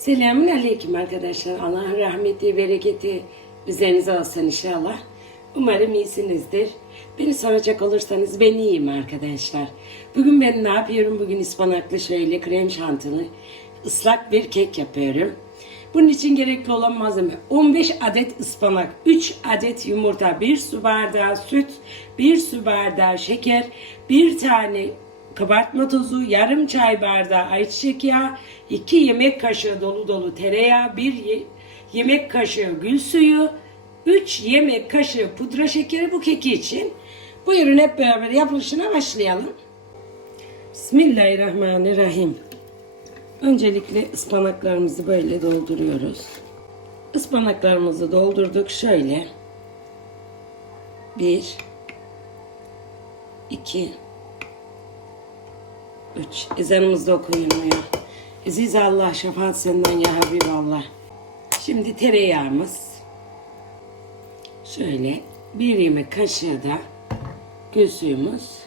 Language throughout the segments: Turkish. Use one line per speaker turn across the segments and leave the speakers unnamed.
Selamun Aleyküm arkadaşlar. Allah'ın rahmeti, bereketi üzerinize olsun inşallah. Umarım iyisinizdir. Beni soracak olursanız ben iyiyim arkadaşlar. Bugün ben ne yapıyorum? Bugün ıspanaklı şöyle krem şantili ıslak bir kek yapıyorum. Bunun için gerekli olan malzeme 15 adet ıspanak, 3 adet yumurta, 1 su bardağı süt, 1 su bardağı şeker, 1 tane kabartma tozu, yarım çay bardağı ayçiçek yağı, 2 yemek kaşığı dolu dolu tereyağı, 1 yemek kaşığı gül suyu, 3 yemek kaşığı pudra şekeri bu keki için. Buyurun hep beraber yapılışına başlayalım. Bismillahirrahmanirrahim. Öncelikle ıspanaklarımızı böyle dolduruyoruz. Ispanaklarımızı doldurduk şöyle. 1 2 3 Ezanımız da okunmuyor. Aziz Allah şefaat senden ya Habiballah. Şimdi tereyağımız. Şöyle bir yemek kaşığı da gül suyumuz.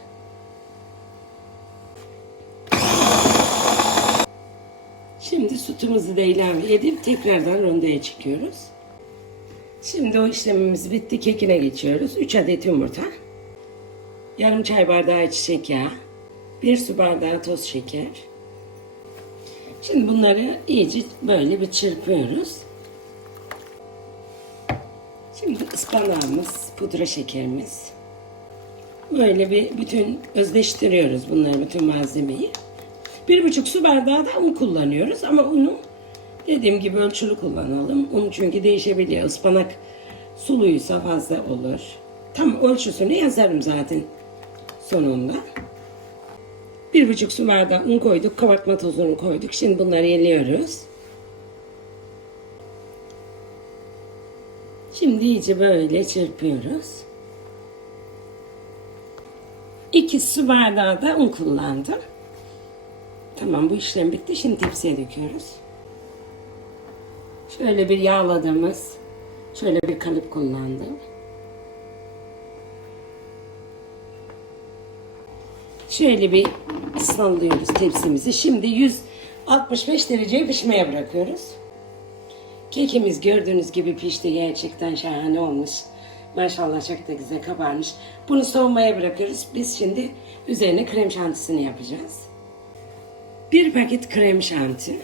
Şimdi sütümüzü de ilave edip tekrardan rondoya çıkıyoruz. Şimdi o işlemimiz bitti. Kekine geçiyoruz. 3 adet yumurta. Yarım çay bardağı çiçek yağı. 1 su bardağı toz şeker. Şimdi bunları iyice böyle bir çırpıyoruz. Şimdi ıspanağımız, pudra şekerimiz. Böyle bir bütün özleştiriyoruz bunları, bütün malzemeyi. Bir buçuk su bardağı da un kullanıyoruz ama unu dediğim gibi ölçülü kullanalım. Un çünkü değişebiliyor. Ispanak suluysa fazla olur. Tam ölçüsünü yazarım zaten sonunda. Bir buçuk su bardağı un koyduk. Kabartma tozunu koyduk. Şimdi bunları eliyoruz. Şimdi iyice böyle çırpıyoruz. İki su bardağı da un kullandım. Tamam bu işlem bitti. Şimdi tepsiye döküyoruz. Şöyle bir yağladığımız şöyle bir kalıp kullandım. Şöyle bir sallıyoruz tepsimizi. Şimdi 165 dereceye pişmeye bırakıyoruz. Kekimiz gördüğünüz gibi pişti. Gerçekten şahane olmuş. Maşallah çok da güzel kabarmış. Bunu soğumaya bırakıyoruz. Biz şimdi üzerine krem şantisini yapacağız. Bir paket krem şanti.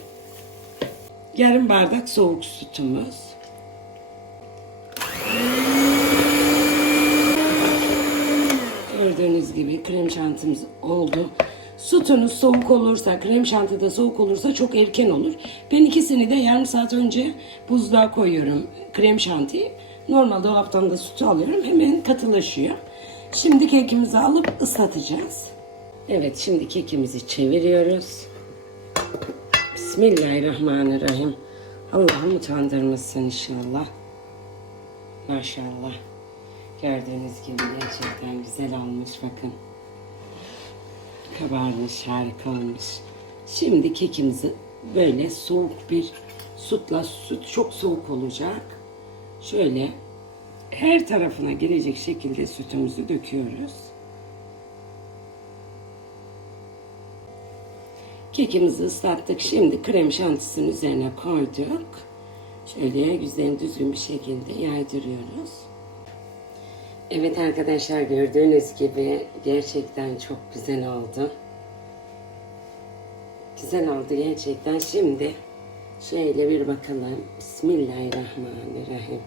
Yarım bardak soğuk sütümüz. Gördüğünüz gibi krem şantimiz oldu. Sütünüz soğuk olursa, krem şanti de soğuk olursa çok erken olur. Ben ikisini de yarım saat önce buzluğa koyuyorum krem şantiyi. Normal dolaptan da sütü alıyorum. Hemen katılaşıyor. Şimdi kekimizi alıp ıslatacağız. Evet şimdi kekimizi çeviriyoruz. Bismillahirrahmanirrahim. Allah'ım utandırmasın inşallah. Maşallah. Gördüğünüz gibi gerçekten güzel olmuş bakın. Kabarmış, harika olmuş. Şimdi kekimizi böyle soğuk bir sütla, süt çok soğuk olacak. Şöyle her tarafına gelecek şekilde sütümüzü döküyoruz. Kekimizi ıslattık. Şimdi krem şantisinin üzerine koyduk. Şöyle güzel düzgün bir şekilde yaydırıyoruz. Evet arkadaşlar gördüğünüz gibi gerçekten çok güzel oldu. Güzel oldu gerçekten. Şimdi şöyle bir bakalım. Bismillahirrahmanirrahim.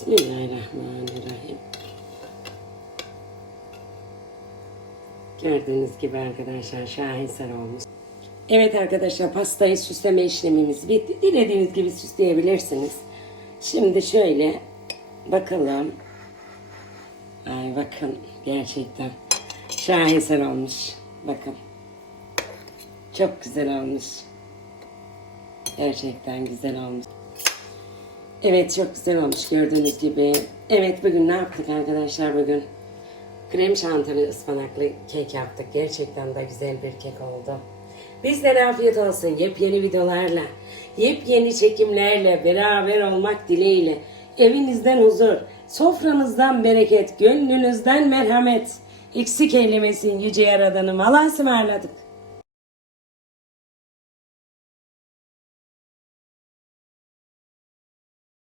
Bismillahirrahmanirrahim. Gördüğünüz gibi arkadaşlar şaheser olmuş. Evet arkadaşlar pastayı süsleme işlemimiz bitti. Dilediğiniz gibi süsleyebilirsiniz. Şimdi şöyle bakalım. Ay bakın gerçekten şaheser olmuş. Bakın. Çok güzel olmuş. Gerçekten güzel olmuş. Evet çok güzel olmuş gördüğünüz gibi. Evet bugün ne yaptık arkadaşlar bugün? krem şantili ıspanaklı kek yaptık. Gerçekten de güzel bir kek oldu. Bizlere afiyet olsun. Yepyeni videolarla, yepyeni çekimlerle beraber olmak dileğiyle. Evinizden huzur, sofranızdan bereket, gönlünüzden merhamet. Eksik eylemesin yüce yaradanım. Allah'a ısmarladık.